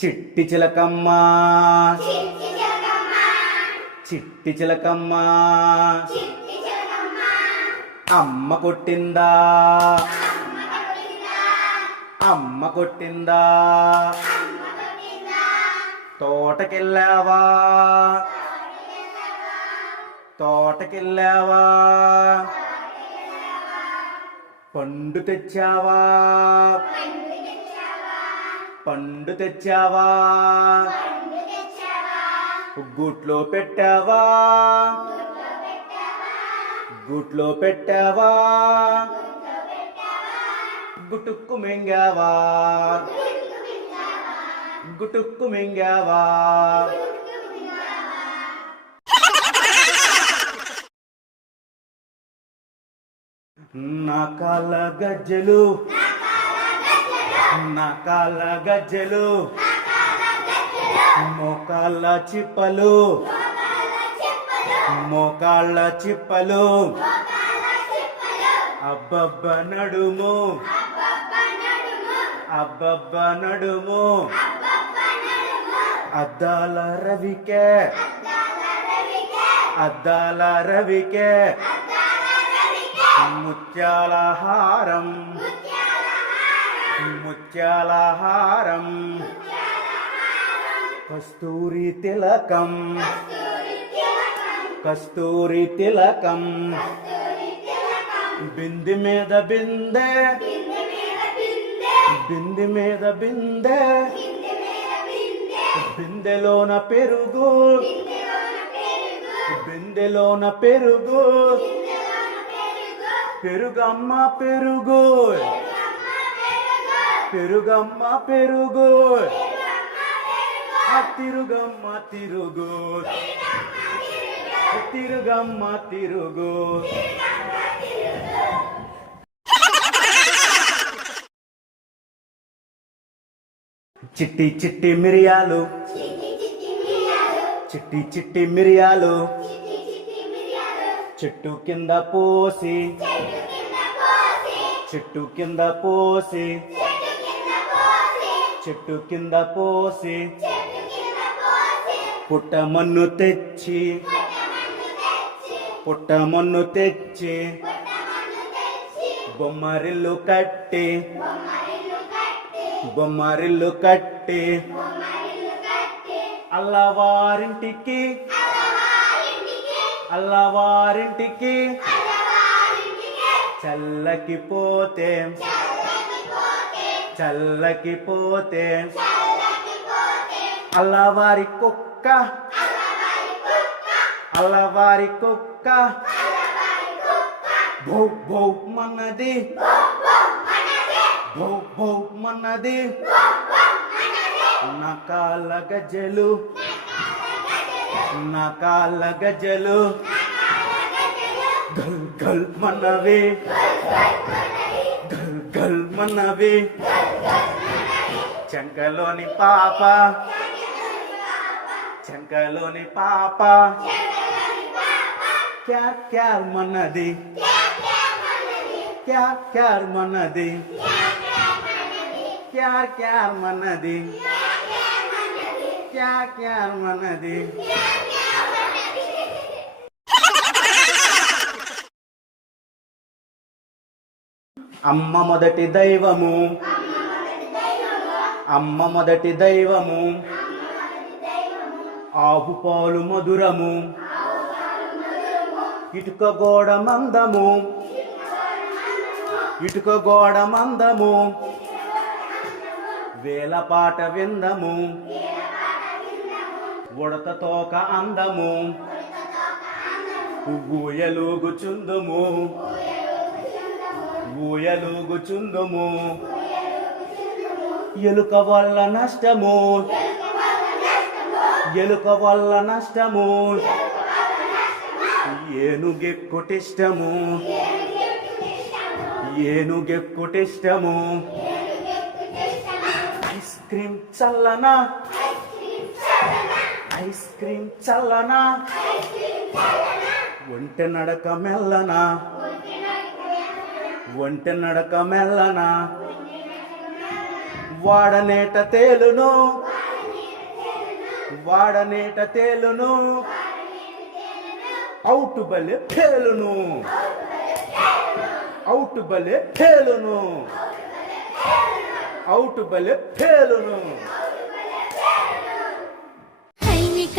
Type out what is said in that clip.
చిట్టి చిలకమ్మ చిట్టి చిలకమ్మ అమ్మ కొట్టిందా అమ్మ కొట్టిందా తోటకెళ్ళావా తోటకెళ్ళావా పండు తెచ్చావా పండు తెచ్చావా గూట్లో పెట్టావా గూట్లో పెట్టావా గుటుక్కు మింగావా గుటుక్కు మింగావా నా కాళ్ళ గజ్జెలు నా కాళ్ళ గజ్జెలు మోకాళ్ళ చిప్పలు మోకాళ్ళ చిప్పలు అబ్బబ్బ నడుము అబ్బబ్బ నడుము అద్దాల రవికే అద్దాల రవికే ముత్యాల హారం ముత్యాల హారం కస్తూరి తిలకం కస్తూరి తిలకం బింది మీద బిందె బింది మీద బిందె బిందెలోన పెరుగు బిందెలోన పెరుగు పెరుగమ్మ పెరుగు పెరుగమ్మ పెరుగు తిరుగమ్మ తిరుగు తిరుగమ్మ తిరుగు చిట్టి చిట్టి మిరియాలు చిట్టి చిట్టి మిరియాలు చెట్టు కింద పోసి చెట్టు కింద పోసి చెట్టు కింద పోసి పుట్టమన్ను తెచ్చి పుట్టమన్ను తెచ్చి బొమ్మరిల్లు కట్టి బొమ్మరిల్లు కట్టి అల్లవారింటికి అల్లవారింటికి చల్లకి పోతే చల్లకి పోతే అల్లవారి కుక్క అల్లవారి కుక్క భౌ భౌ మన్నది భౌ భౌ మన్నది నా కాళ్ళ గజ్జెలు నా కాళ్ళ గజ్జెలు గల్ గల్ మన్నవి గల్ గల్ మన్నవి చంకలోని పాప చంకలోని పాప క్యార్ క్యార్ మన్నది క్యార్ క్యార్ మన్నది క్యార్ క్యార్ మన్నది క్యార్ క్యార్ మన్నది అమ్మ మొదటి దైవము అమ్మ మొదటి దైవము ఆవు పాలు మధురము ఇటుక గోడ మందము ఇటుక గోడ మందము వేలపాట విందము ఉడత తోక అందము ఊయలుగుచుందుము ఊయలుగుచుందుము ఎలుక వల్ల నష్టము ఎలుక వల్ల నష్టము ఏనుగెక్కుటిష్టము ఏనుగెక్కుటిష్టము ఐస్ క్రీమ్ చల్లనా ఐస్ క్రీమ్ చల్లనా ఒంటె నడక మెల్లనా ఒంటె నడక మెల్లనా వాడనేట తేలును వాడనేట తేలును అవుట్ బలే తేలును అవుట్ బలే తేలును అవుట్ బలే తేలును హైమిక